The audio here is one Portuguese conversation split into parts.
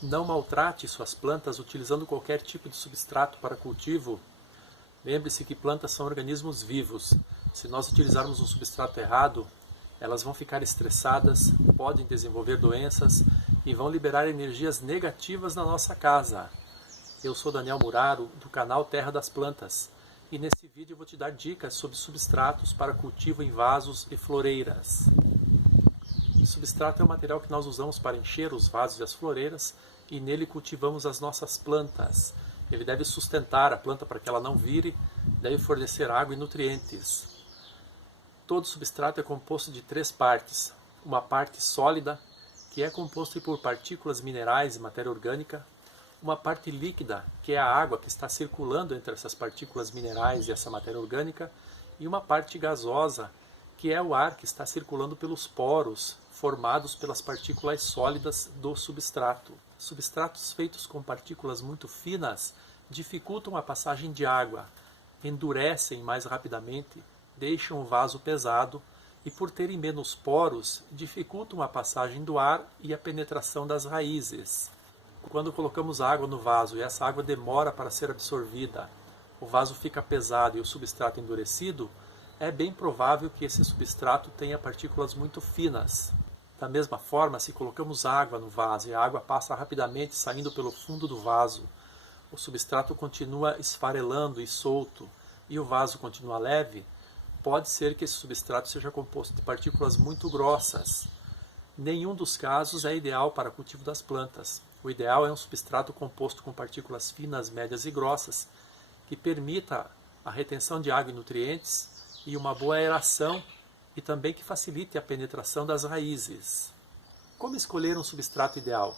Não maltrate suas plantas utilizando qualquer tipo de substrato para cultivo. Lembre-se que plantas são organismos vivos. Se nós utilizarmos um substrato errado, elas vão ficar estressadas, podem desenvolver doenças e vão liberar energias negativas na nossa casa. Eu sou Daniel Muraro, do canal Terra das Plantas, e nesse vídeo eu vou te dar dicas sobre substratos para cultivo em vasos e floreiras. O substrato é o material que nós usamos para encher os vasos e as floreiras, e nele cultivamos as nossas plantas. Ele deve sustentar a planta para que ela não vire, deve fornecer água e nutrientes. Todo substrato é composto de 3 partes. Uma parte sólida, que é composta por partículas minerais e matéria orgânica. Uma parte líquida, que é a água que está circulando entre essas partículas minerais e essa matéria orgânica. E uma parte gasosa, que é o ar que está circulando pelos poros, formados pelas partículas sólidas do substrato. Substratos feitos com partículas muito finas dificultam a passagem de água, endurecem mais rapidamente, deixam o vaso pesado e, por terem menos poros, dificultam a passagem do ar e a penetração das raízes. Quando colocamos água no vaso e essa água demora para ser absorvida, o vaso fica pesado e o substrato endurecido, é bem provável que esse substrato tenha partículas muito finas. Da mesma forma, se colocamos água no vaso e a água passa rapidamente saindo pelo fundo do vaso, o substrato continua esfarelando e solto e o vaso continua leve, pode ser que esse substrato seja composto de partículas muito grossas. Nenhum dos casos é ideal para o cultivo das plantas. O ideal é um substrato composto com partículas finas, médias e grossas, que permita a retenção de água e nutrientes e uma boa aeração e também que facilite a penetração das raízes. Como escolher um substrato ideal?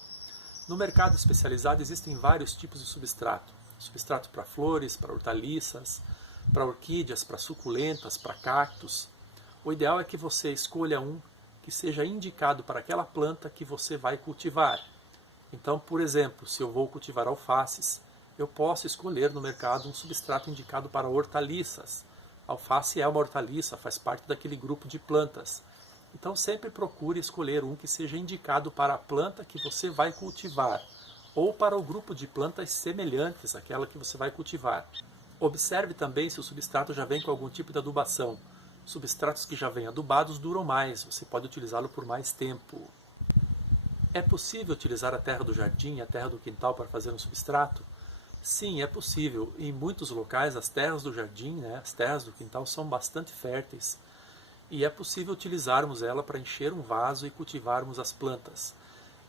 No mercado especializado existem vários tipos de substrato. Substrato para flores, para hortaliças, para orquídeas, para suculentas, para cactos. O ideal é que você escolha um que seja indicado para aquela planta que você vai cultivar. Então, por exemplo, se eu vou cultivar alfaces, eu posso escolher no mercado um substrato indicado para hortaliças. A alface é uma hortaliça, faz parte daquele grupo de plantas. Então sempre procure escolher um que seja indicado para a planta que você vai cultivar, ou para o grupo de plantas semelhantes àquela que você vai cultivar. Observe também se o substrato já vem com algum tipo de adubação. Substratos que já vêm adubados duram mais, você pode utilizá-lo por mais tempo. É possível utilizar a terra do jardim e a terra do quintal para fazer um substrato? Sim, é possível. Em muitos locais, as terras do jardim, as terras do quintal, são bastante férteis. E é possível utilizarmos ela para encher um vaso e cultivarmos as plantas.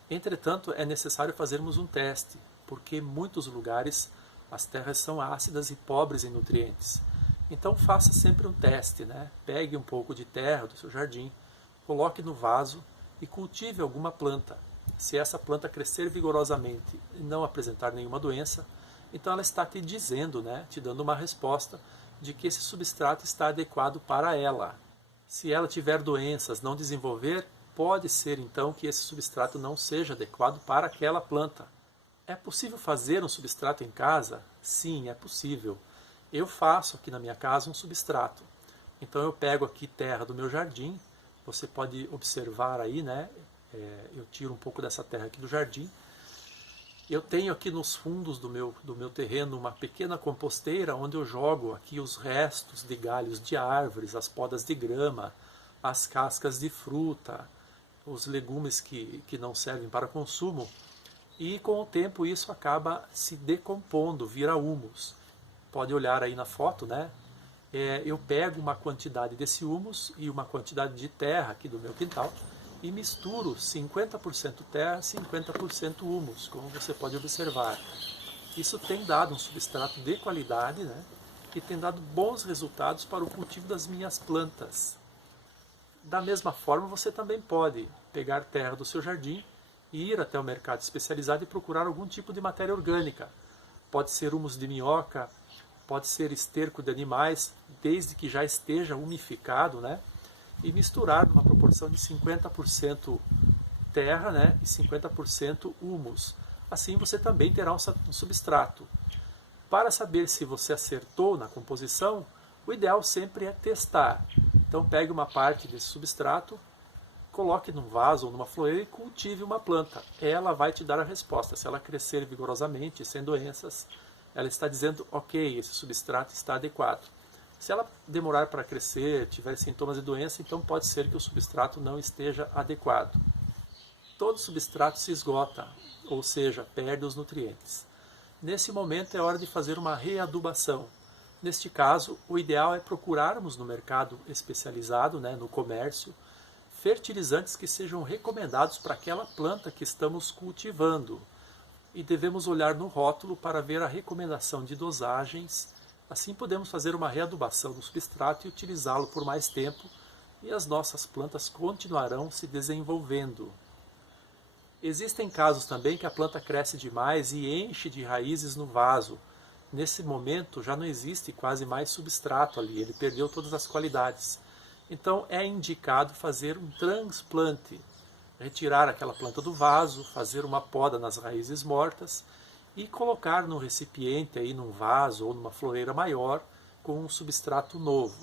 Entretanto, é necessário fazermos um teste, porque em muitos lugares as terras são ácidas e pobres em nutrientes. Então faça sempre um teste, Pegue um pouco de terra do seu jardim, coloque no vaso e cultive alguma planta. Se essa planta crescer vigorosamente e não apresentar nenhuma doença, então ela está te dizendo, te dando uma resposta de que esse substrato está adequado para ela. Se ela tiver doenças, não desenvolver, pode ser então que esse substrato não seja adequado para aquela planta. É possível fazer um substrato em casa? Sim, é possível. Eu faço aqui na minha casa um substrato. Então eu pego aqui terra do meu jardim, você pode observar aí, eu tiro um pouco dessa terra aqui do jardim. Eu tenho aqui nos fundos do meu terreno uma pequena composteira onde eu jogo aqui os restos de galhos de árvores, as podas de grama, as cascas de fruta, os legumes que não servem para consumo. E com o tempo isso acaba se decompondo, vira humus. Pode olhar aí na foto, eu pego uma quantidade desse humus e uma quantidade de terra aqui do meu quintal e misturo 50% terra, 50% humus, como você pode observar. Isso tem dado um substrato de qualidade, e tem dado bons resultados para o cultivo das minhas plantas. Da mesma forma, você também pode pegar terra do seu jardim e ir até o mercado especializado e procurar algum tipo de matéria orgânica. Pode ser humus de minhoca, pode ser esterco de animais, desde que já esteja umificado, e misturar numa proporção de 50% terra, e 50% humus. Assim você também terá um substrato. Para saber se você acertou na composição, o ideal sempre é testar. Então pegue uma parte desse substrato, coloque num vaso ou numa floreira e cultive uma planta. Ela vai te dar a resposta. Se ela crescer vigorosamente, sem doenças, ela está dizendo, ok, esse substrato está adequado. Se ela demorar para crescer, tiver sintomas de doença, então pode ser que o substrato não esteja adequado. Todo substrato se esgota, ou seja, perde os nutrientes. Nesse momento é hora de fazer uma readubação. Neste caso, o ideal é procurarmos no mercado especializado, no comércio, fertilizantes que sejam recomendados para aquela planta que estamos cultivando. E devemos olhar no rótulo para ver a recomendação de dosagens. Assim podemos fazer uma readubação do substrato e utilizá-lo por mais tempo, e as nossas plantas continuarão se desenvolvendo. Existem casos também que a planta cresce demais e enche de raízes no vaso. Nesse momento já não existe quase mais substrato ali, ele perdeu todas as qualidades. Então é indicado fazer um transplante, retirar aquela planta do vaso, fazer uma poda nas raízes mortas e colocar num recipiente, aí, num vaso ou numa floreira maior, com um substrato novo.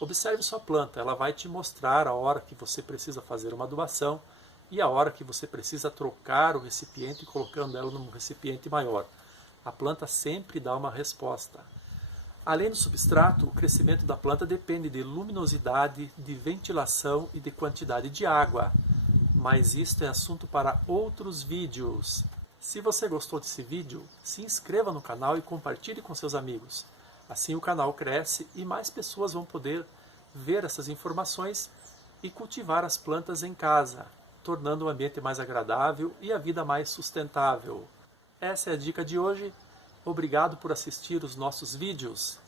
Observe sua planta, ela vai te mostrar a hora que você precisa fazer uma adubação e a hora que você precisa trocar o recipiente colocando ela num recipiente maior. A planta sempre dá uma resposta. Além do substrato, o crescimento da planta depende de luminosidade, de ventilação e de quantidade de água. Mas isto é assunto para outros vídeos. Se você gostou desse vídeo, se inscreva no canal e compartilhe com seus amigos. Assim o canal cresce e mais pessoas vão poder ver essas informações e cultivar as plantas em casa, tornando o ambiente mais agradável e a vida mais sustentável. Essa é a dica de hoje. Obrigado por assistir os nossos vídeos.